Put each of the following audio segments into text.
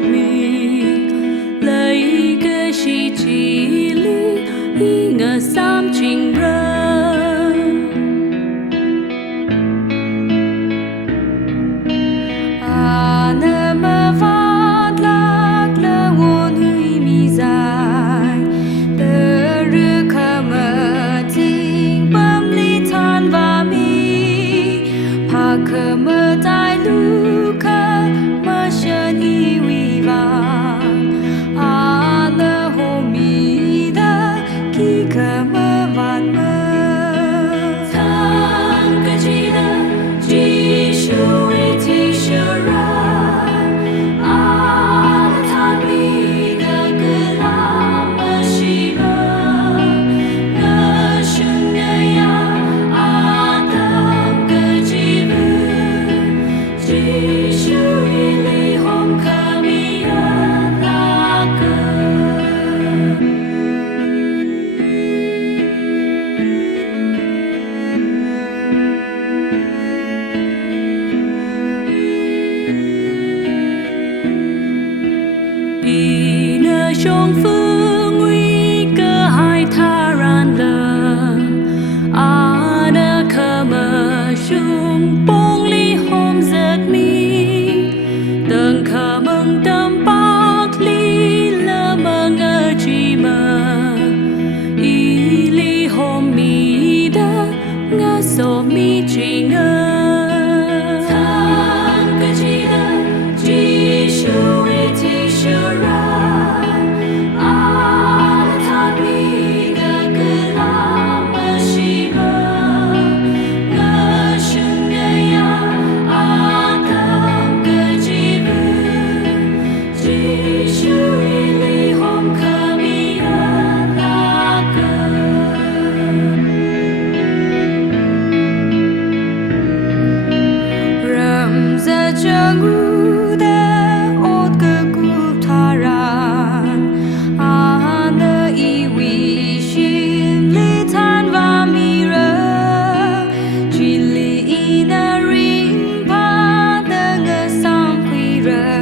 mi lấy cái gì chỉ lý ý ngờ sam trình ra nơ mơ phát lạc lơ nguồn huy mi dài tơ rư khờ mơ tình bấm ly than và mi phà khờ mơ tai lu khờ mơ sơn y vi vàng nơ hồ mi đơ khi khờ mơ vạt mơ than cái chi đơ chỉ shu thì shu ra vì nơi trong phương nguy cơ hai tha ran lờ nơ khờ mờ chung bông ly hôm giật mi từng khờ mừng tâm bác ly lơ mơ ngơ chi mơ y ly hôm mi đơ ngơ sổ mi chỉ ngơ chẳng u đê ốt cơ cúp tha ran nơ y vi shim li than và mi rơ chỉ li y na ring pa đơ ngơ sam quy rơ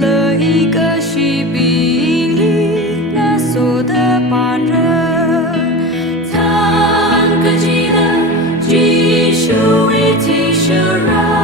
lời cơ shi bi li na so đơ pan rơ than cơ chi đơ chỉ shu vi ti shu ra